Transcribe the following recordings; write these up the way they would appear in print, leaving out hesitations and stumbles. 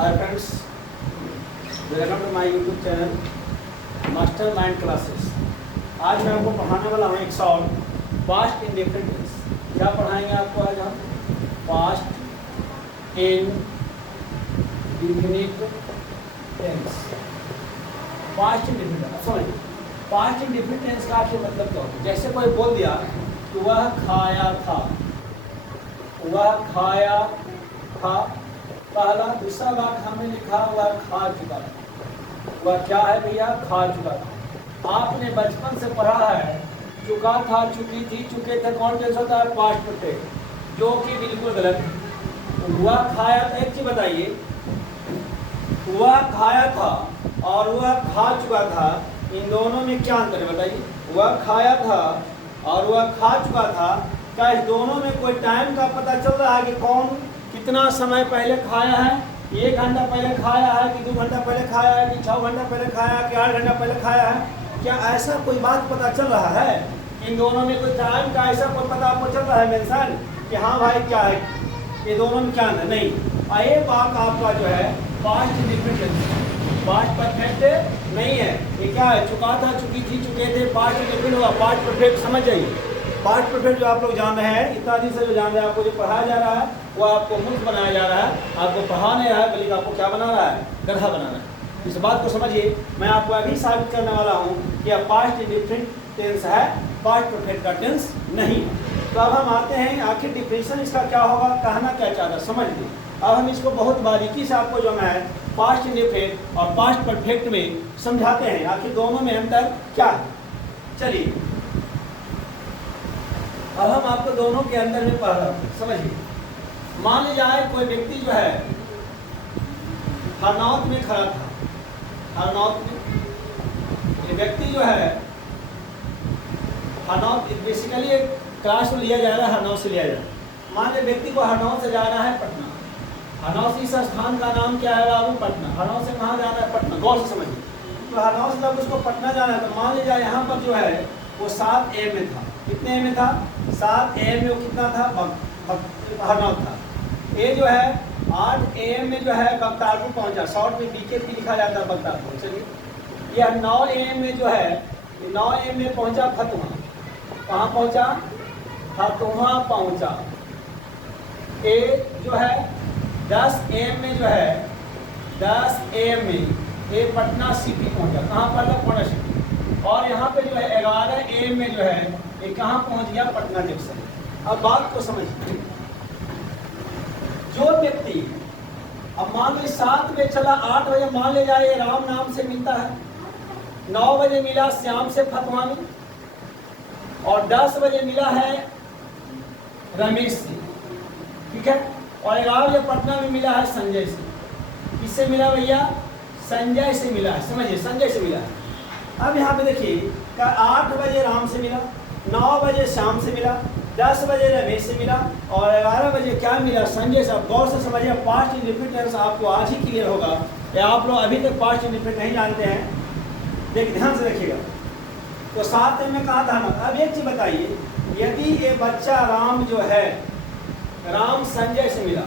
Hi friends, welcome to my YouTube channel master mind classes. आज मैं आपको पढ़ाने वाला हूँ एक solve past in different tense. क्या पढ़ाएंगे आपको आज हम? Past indefinite tense. Past indefinite tense, समझिए पास्ट इन डिफिनिट टेंस का आपसे मतलब क्या होता है? जैसे कोई बोल दिया कि वह खाया था, वह खाया था, पहला। दूसरा वाक्य हमने लिखा वह खा चुका था। वह क्या है भैया? खा चुका था। आपने बचपन से पढ़ा है चुका था, चुकी थी, चुके थे। कौन टेंस होता है? पास्ट परफेक्ट, जो कि बिल्कुल गलत है। वह खाया था, एक चीज बताइए, वह खाया था और वह खा चुका था, इन दोनों में क्या अंतर है बताइए? वह खाया था और वह खा चुका था, क्या इस दोनों में कोई टाइम का पता चल रहा है कि कौन कितना समय पहले खाया है? 1 घंटा पहले खाया है कि 2 घंटा पहले खाया है कि 6 घंटा पहले खाया है कि 8 घंटा पहले खाया है? क्या ऐसा कोई बात पता चल रहा है? इन दोनों में कोई टाइम का ऐसा कोई पता आपको चल रहा है मेंशन कि हाँ भाई क्या है ये दोनों में क्या है? नहीं। ये बात आपका जो है past different tense, past perfect नहीं है। ये क्या है? चुका था, चुकी थी, चुके थे। पास्ट डिफरेंट होगा, पास्ट परफेक्ट समझ जाइए। पास्ट परफेक्ट जो आप लोग जान रहे हैं, इतना दिन से जो जान रहे हैं, आपको जो पढ़ाया जा रहा है वो आपको मूर्ख बनाया जा रहा है। आपको पढ़ा नहीं रहा है बल्कि आपको क्या बना रहा है? गधा बना रहा है। इस बात को समझिए। मैं आपको अभी साबित करने वाला हूँ कि यह पास्ट डिफरेंट टेंस है, पास्ट परफेक्ट का टेंस नहीं। तो अब हम आते हैं आखिर डिफिनेशन इसका क्या होगा, कहना क्या चाह रहा है समझ लीजिए। अब हम इसको बहुत बारीकी से आपको जो है पास्ट इंडिफरेंट और पास्ट परफेक्ट में समझाते हैं, आखिर दोनों में अंतर क्या है। चलिए अब हम आपको दोनों के अंदर में पढ़ रहा हूँ, समझिए। मान ली जाए कोई व्यक्ति जो है हरनौत में खड़ा था, हरनौत में ये व्यक्ति जो है हरनौत, बेसिकली एक क्लास में लिया जा रहा है, हरनौत से लिया जा रहा है। मान लीजिए व्यक्ति को हरनौत से जाना है पटना। हरनौत से इस स्थान का नाम क्या है बाबू? पटना। हरनौत से कहाँ जाना है? पटना। गौर से समझिए। तो हरनौत से जब उसको पटना जाना है तो मान लीजिए यहाँ पर जो है वो 7 AM में था। कितने AM में था? 7 AM में वो कितना था? हरनौत था। ये जो है 8 AM में जो है बख्तियारपुर पहुंचा। शॉर्ट में BKP लिखा जाता है बख्तियारपुर। चलिए यह 9 AM में जो है 9 AM में पहुंचा फतुहा। कहाँ पहुंचा? फतुहा पहुंचा। ये जो है 10 AM में जो है 10 AM में ये पटना सिटी पहुंचा। कहाँ पर? पटना सिटी। और यहाँ पे जो है 11 AM में जो है ये कहाँ पहुंच गया? पटना जंक्शन। अब बात को समझिए। जो व्यक्ति अब मान लो 7 बजे चला, 8 बजे मान ले जाए राम नाम से मिलता है, 9 बजे मिला श्याम से फतुहा में, और 10 बजे मिला है रमेश से, ठीक है। और 11 बजे पटना में मिला है संजय से। किससे मिला भैया? संजय से मिला है। समझिए, संजय से मिला है। अब यहाँ पे देखिए क्या 8 बजे राम से मिला, 9 बजे श्याम से मिला, 10 बजे रमेश से मिला और 11 बजे क्या मिला? संजय से। गौर से समझिए, पास्ट इंडिफरेंट टेंस आपको आज ही क्लियर होगा या आप लोग अभी तक पास्ट इंडिफरेंट नहीं जानते हैं? देखिए ध्यान से देखिएगा। तो 7 में कहा था ना। अब एक चीज बताइए, यदि ये बच्चा राम जो है, राम संजय से मिला,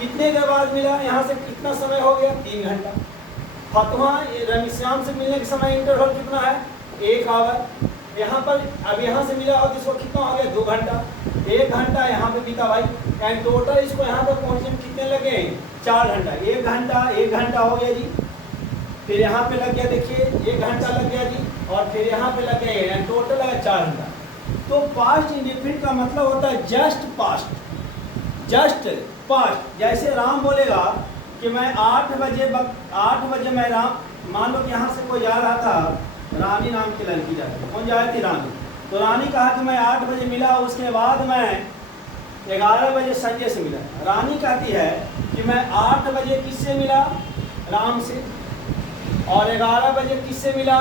कितने देर बाद मिला? यहाँ से कितना समय हो गया? 3 घंटा। फतुहा रमेश्याम से मिलने के समय इंटरवल कितना है? 1 आवर। यहाँ पर अब यहाँ से मिला हो तो इसको कितना हो गया? 2 घंटा। 1 घंटा यहाँ पे बीता भाई, यानी टोटल इसको यहाँ तक पहुँचने में कितने लगे? 4 घंटा। 1 घंटा हो गया जी। फिर यहाँ पे लग गया, देखिए 1 घंटा लग गया जी, और फिर यहाँ पे लग गया, यानी टोटल लगा 4 घंटा। तो पास्ट इंडिफरेंट का मतलब होता है जस्ट पास्ट, जस्ट पास्ट। जैसे राम बोलेगा कि मैं 8 बजे मैं राम, मान लो कि यहाँ से कोई जा रहा था, रानी नाम की लड़की जाती है। कौन जा रही थी? रानी। तो रानी कहा कि मैं 8 बजे मिला, उसके बाद मैं 11 बजे संजय से मिला। रानी कहती है कि मैं 8 बजे किससे मिला? राम से। और 11 बजे किससे मिला?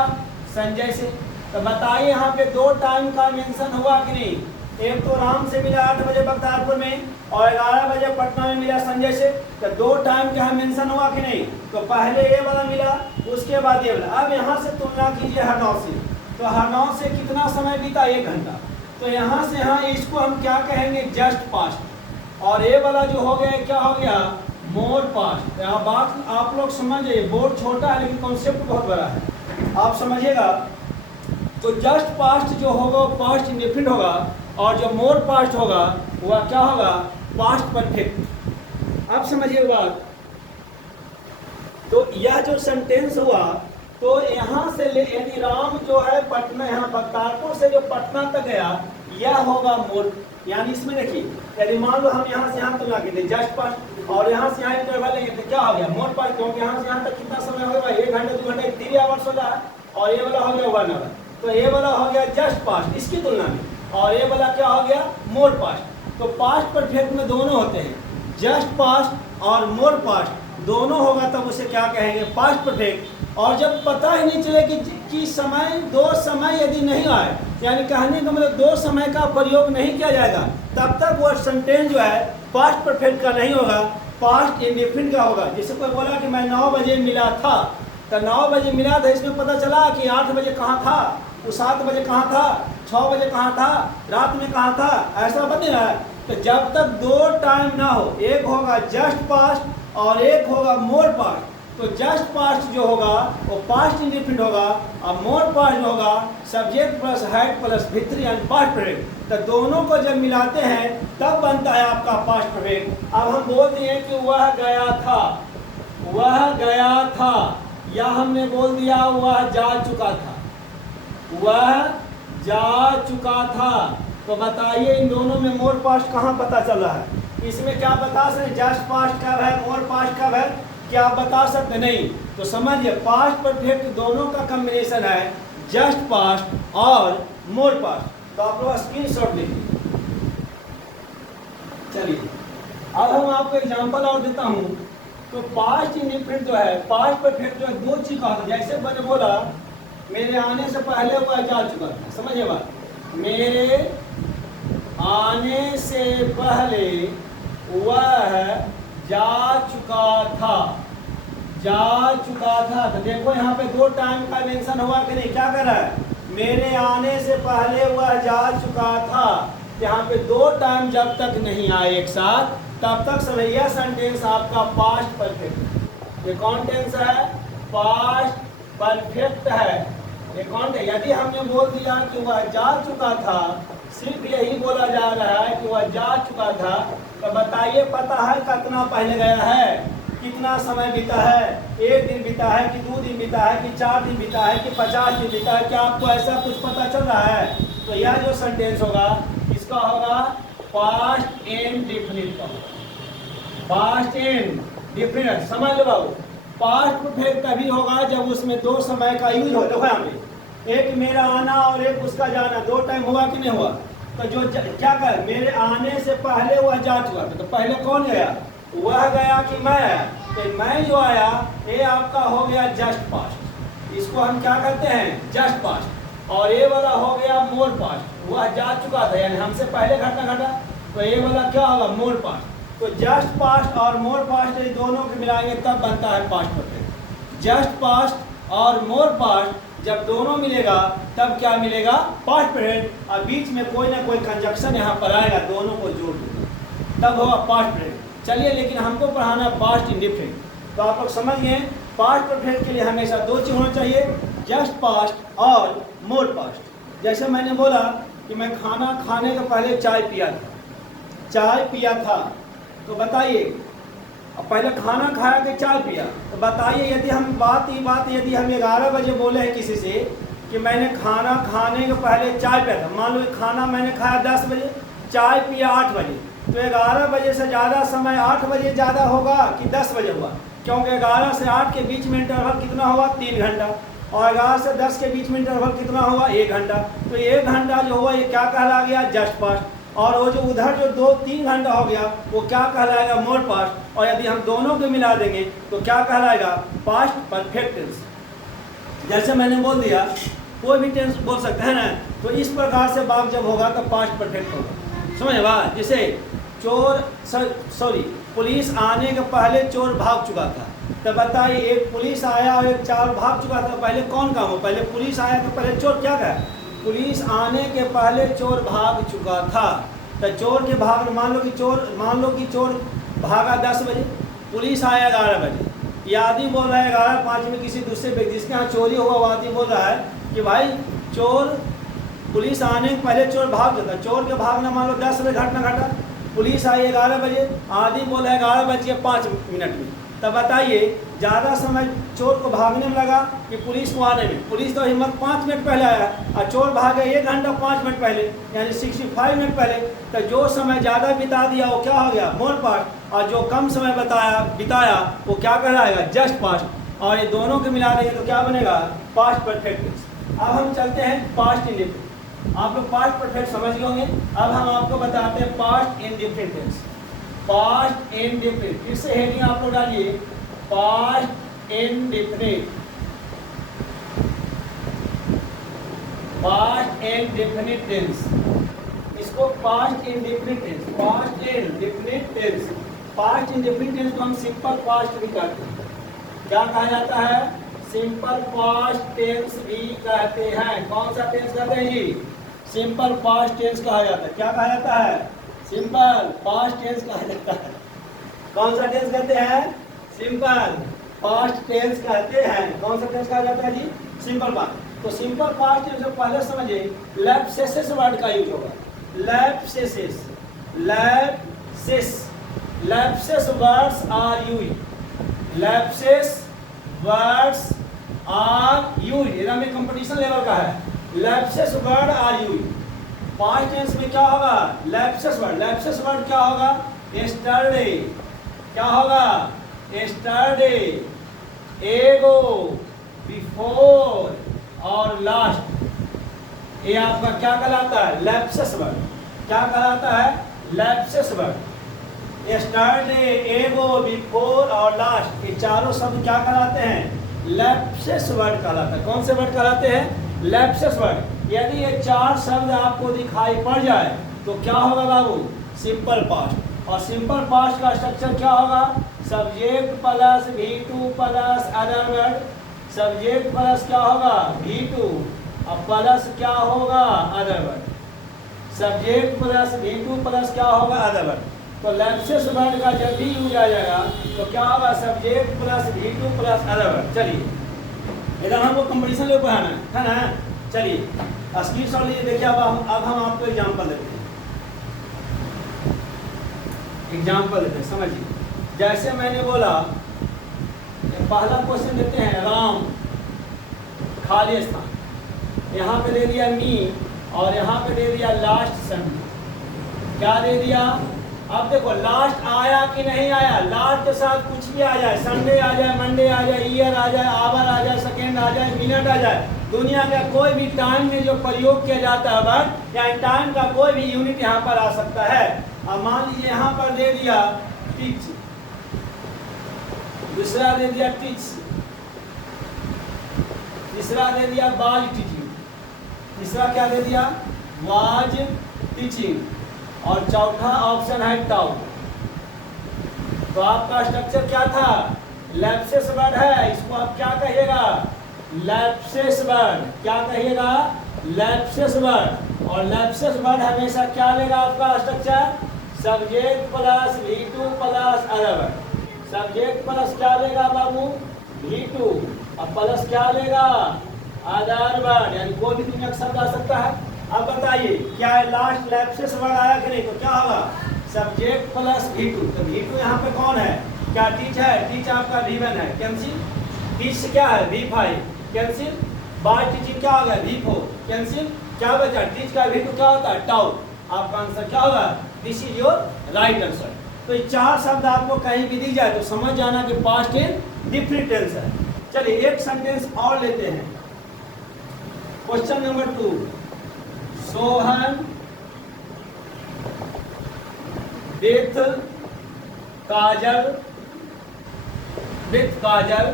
संजय से। तो बताइए यहाँ पे 2 टाइम का मेंशन हुआ कि नहीं? एक तो राम से मिला 8 बजे बख्तियारपुर में और 11 बजे पटना में मिला संजय से। तो 2 टाइम का मेंशन हुआ कि नहीं? तो पहले ये वाला मिला, उसके बाद ये वाला। अब यहाँ से तुलना कीजिए हरनौत से। तो हरनौत से कितना समय बीता? 1 घंटा। तो यहाँ से यहाँ इसको हम क्या कहेंगे? Just past. और ये वाला जो हो गया क्या हो गया? मोर पास्ट। बात आप लोग समझिए, बोर्ड छोटा है लेकिन कॉन्सेप्ट बहुत बड़ा है, आप समझिएगा। तो जस्ट पास्ट जो होगा वो पास्ट इंडेफिनिट होगा, और जो मोर पास्ट होगा वह क्या होगा, पास्ट परफेक्ट। आप समझिए बात। तो यह जो सेंटेंस हुआ, तो यहाँ से ले यानी राम जो है पटना, यहाँ बख्तारपुर से जो पटना तक गया, यह होगा मोर। यानी इसमें देखिए, यदि मान लो हम यहाँ से यहाँ तक लगे थे जस्ट पास्ट, और यहाँ से यहाँ इंटरवल लेंगे तो क्या हो गया, मोर पास्ट। क्योंकि यहाँ से यहाँ तक कितना समय होगा, 1 घंटे 2 घंटे 3 आवर्स हो रहा है, और ये वाला हो गया 1 आवर। तो ये वाला हो गया जस्ट पास्ट इसकी तुलना में, और ये वाला क्या हो गया, मोर पास्ट। तो पास्ट परफेक्ट में दोनों होते हैं, जस्ट पास्ट और मोर पास्ट दोनों होगा, तब उसे क्या कहेंगे, पास्ट परफेक्ट। और जब पता ही नहीं चले कि समय, 2 समय यदि नहीं आए, यानी कहने का मतलब 2 समय का प्रयोग नहीं किया जाएगा, तब तक वो सेंटेंस जो है पास्ट परफेक्ट का नहीं होगा, पास्ट इंडेफिनिट का होगा। जैसे कोई बोला कि मैं 9 बजे मिला था, तो 9 बजे मिला था, इसमें पता चला कि 8 बजे कहाँ था, वो 7 बजे कहाँ था, 6 बजे कहाँ था, रात में कहाँ था, ऐसा बन रहा है। तो जब तक 2 टाइम ना हो, एक होगा जस्ट पास्ट और एक होगा मोर पास्ट। तो जस्ट पास्ट जो होगा वो पास्ट इंडेफिनिट होगा, और मोर पास्ट जो होगा सब्जेक्ट प्लस हेड प्लस भित्री यानी पास्ट परफेक्ट। तो दोनों को जब मिलाते हैं तब बनता है आपका पास्ट परफेक्ट। अब हम बोल दिए कि वह गया था, वह गया था, या हमने बोल दिया वह जा चुका था, वह जा चुका था। तो बताइए इन दोनों में मोर पास्ट कहाँ पता चल रहा है, इसमें क्या बता सकते, जस्ट पास्ट कब है, मोर पास्ट कब है, क्या आप बता सकते नहीं। तो समझिए पास्ट परफेक्ट दोनों का कॉम्बिनेशन है, जस्ट पास्ट और मोर पास्ट। तो आप लोग स्क्रीनशॉट लीजिए। चलिए अब हम आपको एग्जांपल और देता हूँ। तो पास्ट इंडेफिनिट जो है, पास्ट परफेक्ट जो है 2 चीज का होता है। जैसे मैंने बोला मेरे आने से पहले वह जा चुका था, समझिए बात, मेरे आने से पहले वह जा चुका था, जा चुका था। तो देखो यहाँ पे 2 टाइम का मेंशन हुआ कि नहीं, क्या कर रहा है, मेरे आने से पहले वह जा चुका था। यहाँ पे 2 टाइम जब तक नहीं आए एक साथ, तब तक समझ, यह सेंटेंस आपका पास्ट परफेक्ट। ये कौन टेंस है, पास्ट परफेक्ट है। ये कौन है, यदि हमने बोल दिया कि वह जा चुका था, सिर्फ यही बोला जा रहा है कि वह जा चुका था, तो बताइए पता है कितना पहले गया है, कितना समय बीता है, 1 दिन बीता है कि 2 दिन बीता है कि 4 दिन बीता है कि 50 दिन बीता है, क्या आपको ऐसा कुछ पता चल रहा है। तो यह जो सेंटेंस होगा इसका होगा पास्ट इंडेफिनिट का, पास्ट इंडेफिनिट। समझ लो बाबू, पास्ट परफेक्ट तभी होगा जब उसमें 2 समय का यूज हो। देखो यहाँ पे एक मेरा आना और एक उसका जाना, 2 टाइम हुआ कि नहीं हुआ। तो जो क्या कर, मेरे आने से पहले वह जा चुका था, तो पहले कौन गया, वह गया कि मैं आया। तो मैं जो आया ये आपका हो गया जस्ट पास्ट, इसको हम क्या कहते हैं, जस्ट पास्ट। और ये वाला हो गया मोर पास्ट, वह जा चुका था यानी हमसे पहले घटना घटा, तो ये वाला क्या होगा, मोर पास्ट। तो जस्ट पास्ट और मोर पास्ट ये दोनों को मिलाएंगे तब बनता है पास्ट परफेक्ट। जस्ट पास्ट और मोर पास्ट जब दोनों मिलेगा तब क्या मिलेगा, पास्ट परफेक्ट। और बीच में कोई ना कोई कंजक्शन यहाँ पर आएगा, दोनों को जोड़ देगा तब होगा पास्ट परफेक्ट। चलिए लेकिन हमको पढ़ाना पास्ट इंडेफिनिट, तो आप लोग समझ गए पास्ट परफेक्ट के लिए हमेशा 2 चीज होना चाहिए, जस्ट पास्ट और मोर पास्ट। जैसे मैंने बोला कि मैं खाना खाने के पहले चाय पिया था, चाय पिया था, तो बताइए अब पहले खाना खाया कि चाय पिया, तो बताइए यदि हम बात यदि हम 11 बजे बोले हैं किसी से कि मैंने खाना खाने के पहले चाय पिया था, मान लो खाना मैंने खाया 10 बजे, चाय पिया 8 बजे, तो 11 बजे से ज़्यादा समय 8 बजे ज़्यादा होगा कि 10 बजे हुआ, क्योंकि 11 से 8 के बीच में इंटरवल कितना हुआ, 3 घंटा, और 11 से 10 के बीच में इंटरवल कितना हुआ, 1 घंटा। तो 1 घंटा जो हुआ ये क्या कहला गया, जस्ट पास्ट। और वो जो उधर जो 2-3 घंटा हो गया वो क्या कहलाएगा, मोर पास्ट। और यदि हम दोनों को मिला देंगे तो क्या कहलाएगा, पास्ट परफेक्ट टेंस। जैसे मैंने बोल दिया कोई भी टेंस बोल सकते हैं ना, तो इस प्रकार से बात जब होगा तो पास्ट परफेक्ट होगा, समझ बात। जैसे पुलिस आने के पहले चोर भाग चुका था, तो बताइए एक पुलिस आया और एक चोर भाग चुका था, पहले कौन काम हो, पहले पुलिस आया तो पहले चोर क्या था, पुलिस आने के पहले चोर भाग चुका था। तो चोर के भाग, मान लो कि चोर भागा 10 बजे, पुलिस आया 11 बजे, ये आदमी बोल रहा है 11:05 में किसी दूसरे व्यक्ति जिसके यहाँ चोरी हुआ वो आदमी बोल रहा है कि भाई चोर, पुलिस आने के पहले चोर भाग जाता, चोर के भागना मान लो 10 बजे घटना घटा, पुलिस आई 11 बजे, आदमी बोला है 11:05 में, तब बताइए ज़्यादा समय चोर को भागने में लगा कि पुलिस को आने में? पुलिस तो हिम्मत 5 मिनट पहले आया और चोर भागे 1 घंटा 5 मिनट पहले, यानी 65 मिनट पहले। तो जो समय ज़्यादा बिता दिया वो क्या हो गया? मोर पास्ट, और जो कम समय बिताया वो क्या कहलाएगा? Just past. और ये दोनों को मिला देंगे तो क्या बनेगा? Past perfect tense. अब हम चलते हैं पास्ट इंडिफरेंट। आप लोग पास्ट परफेक्ट समझ गए होंगे। अब हम आपको बताते हैं past indifferent tense. Past indifferent, फिर से हेडिंग आप लोग डालिए, past indifferent. Past indefinite tense, इसको past indefinite tense, past indefinite tense. Past indefinite tense को हम सिंपल पास्ट भी कहते हैं। क्या कहा जाता है? सिंपल पास्ट टेंस भी कहते हैं। कौन सा टेंस कहते हैं जी? सिंपल पास्ट टेंस कहा जाता है। क्या कहा जाता है? सिंपल पास्ट टेंस कहा जाता है। कौन सा टेंस कहते हैं? सिंपल पास्ट टेंस कहते हैं। कौन सा टेंस कहा जाता है जी? Simple past. तो सिंपल पास्ट टेंस पहले समझिए, लैप्सेस वर्ड का यूज होगा। Lapses, lapses, lapses words are use. Lapses words are use, ये में कंपटीशन लेवल का है। Lapses word are use. Past tense में क्या होगा? Lapses word. लैप्सेस वर्ड क्या होगा? यस्टरडे, क्या होगा? यस्टरडे, एगो, बिफोर और लास्ट। ये आपका क्या कहलाता है? Lapses word. क्या कहलाता है? Lapses word. यस्टरडे, एगो, बिफोर और लास्ट, ये चारों शब्द क्या कहलाते हैं? लैप्सेस वर्ड कहलाता है। कौन से वर्ड कहलाते हैं? Lapses word. यदि ये 4 शब्द आपको दिखाई पड़ जाए तो क्या होगा बाबू? Simple past. और सिंपल पास्ट का स्ट्रक्चर क्या होगा? Subject plus V2 plus other word. Subject plus क्या होगा? V2 और प्लस क्या होगा? Other word. Subject plus V2 plus क्या होगा? Other word. तो लैप्सेस वर्ड का जब भी यूज आ जाएगा तो क्या होगा? Subject plus V2 plus other word. चलिए इधर हमको कंपटीशन ले पढ़ाना है ना। चलिए स्क्रीन शॉट लीजिए। देखिए अब हम आपको एग्जाम्पल देते हैं। एग्जाम्पल देते हैं, समझिए। जैसे मैंने बोला, पहला क्वेश्चन देते हैं राम, खाली स्थान, यहाँ पे दे दिया मी और यहाँ पे दे दिया लास्ट संडे। क्या दे दिया? अब देखो लास्ट आया कि नहीं आया? लास्ट के साथ कुछ भी आ जाए, संडे आ जाए, मंडे आ जाए, ईयर आ जाए, आवर आ जाए, सेकेंड आ जाए, मिनट आ जाए, दुनिया का कोई भी टाइम में जो प्रयोग किया जाता है वर्ड या टाइम का कोई भी यूनिट यहाँ पर आ सकता है। अब मान लीजिए यहाँ पर दे दिया टीच, दूसरा दे दिया टीच, तीसरा दे दिया वाज टीचिंग, तीसरा क्या दे दिया? वाज टीचिंग, और चौथा ऑप्शन है टाउट। तो आपका स्ट्रक्चर क्या था? लैप्सेस वर्ड है, इसको आप क्या कहिएगा? Lapses word. क्या कहिएगा? Lapses word. और लैप्सेस वर्ड हमेशा क्या लेगा आपका structure? Subject plus V2 plus other word. Subject plus क्या लेगा बाबू? V2 और प्लस क्या लेगा? अदर वर्ड, यानी कोई भी दुनिया का शब्द आ सकता है। अब बताइए क्या है? लास्ट लैप्सेस वर्ड आया कि नहीं? तो क्या होगा? Subject plus V2। तो V2 यहाँ पे कौन है? क्या टीच है? टीच आपका V1 है, कैंसिल। टीच क्या है? V5, cancel. बाय टीचिंग क्या होगा? V4, cancel. क्या बचा? टीच का V2 क्या होता है? टाउ। आपका आंसर क्या होगा? This is your right answer. तो ये 4 शब्द आपको कहीं भी दी जाए तो समझ जाना कि पास्ट इन डिफरेंट टेंस है। चलिए एक सेंटेंस और लेते हैं। Question number 2, Sohan with Kajal, with Kajal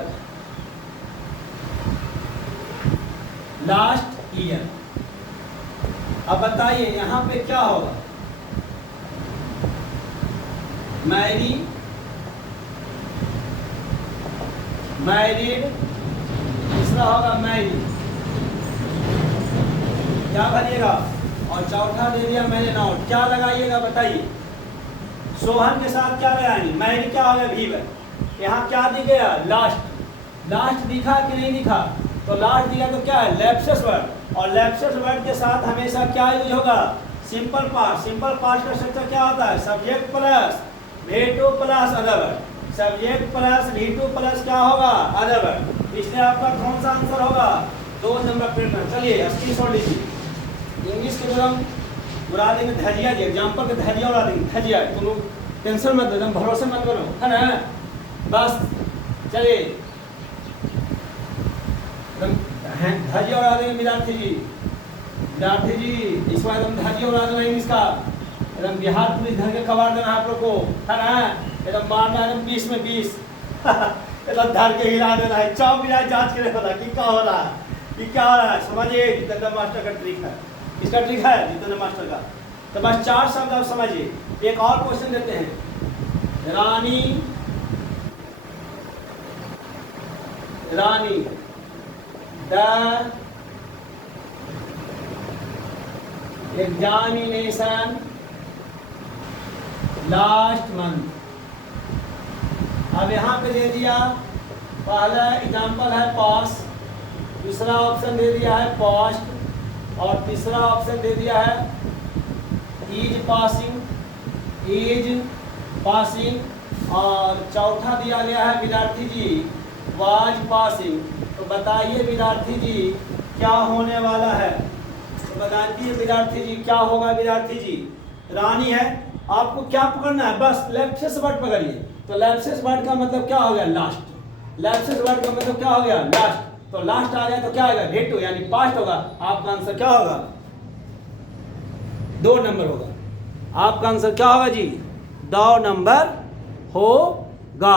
last year. अब बताइए यहाँ पे क्या होगा? मैरी, मैरिड, तीसरा होगा मैरी, क्या भरिएगा? और चौथा दे दिया मैंने नॉट। क्या लगाइएगा बताइए? सोहन के साथ क्या लगाएंगे? मैरी क्या होगा? V1। यहाँ क्या दिख गया? लास्ट। लास्ट दिखा कि नहीं दिखा? तो लास्ट दिखा तो क्या है? लेप्सिस वर्ड। और लेप्सिस वर्ड के साथ हमेशा क्या यूज होगा? Simple past. सिंपल पास्ट का स्ट्रक्चर क्या होता है? Subject plus V2 plus other word. Subject plus V2 plus क्या होगा? Other word. इसलिए आपका कौन सा आंसर होगा? 2 नंबर प्रश्न। चलिए स्क्रीनशॉट लीजिए। इंग्लिश के जो हम उड़ा देंगे धजिया जी, एग्जाम्पल के धजिया उड़ा देंगे। धजिया तुम लोग टेंशन मत दो, भरोसे मत करो, है ना? बस चलिए धजिया उड़ा देंगे विद्यार्थी जी। विद्यार्थी जी इस बार एकदम धजिया उड़ा देना इंग्लिश का, एकदम बिहार पुलिस धर के कबाड़ देना आप लोग को, है ना? एकदम मारना एकदम 20 में 20 एकदम धर के हिला देना है। चौक मिला जांच करे पता कि क्या हो रहा है, कि क्या हो रहा है। समझिए जितेंद्र मास्टर का ट्रिक है। इसका ट्रिक है जितेंद्र मास्टर का। तो बस 4 शब्द आप समझिए। एक और क्वेश्चन देते हैं। रानी, रानी द एग्जामिनेशन लास्ट मंथ। अब यहाँ पे दे दिया, पहला एग्जाम्पल है पास, दूसरा ऑप्शन दे दिया है पास्ट, और तीसरा ऑप्शन दे दिया है इज पासिंग, इज पासिंग, और चौथा दिया गया है विद्यार्थी जी वाज पासिंग। तो बताइए विद्यार्थी जी क्या होने वाला है? तो बताइए विद्यार्थी जी क्या होगा? विद्यार्थी जी रानी है, आपको क्या पकड़ना है? बस लेप्सिस वर्ड पकड़िए। तो लेप्सिस वर्ड का मतलब क्या हो गया? लास्ट। लेप्सिस वर्ड का मतलब क्या हो गया? लास्ट। तो लास्ट आ गया तो क्या आएगा? V2 यानी पास्ट होगा। आपका आंसर क्या होगा? 2 नंबर होगा। आपका आंसर क्या होगा जी? 2 नंबर होगा।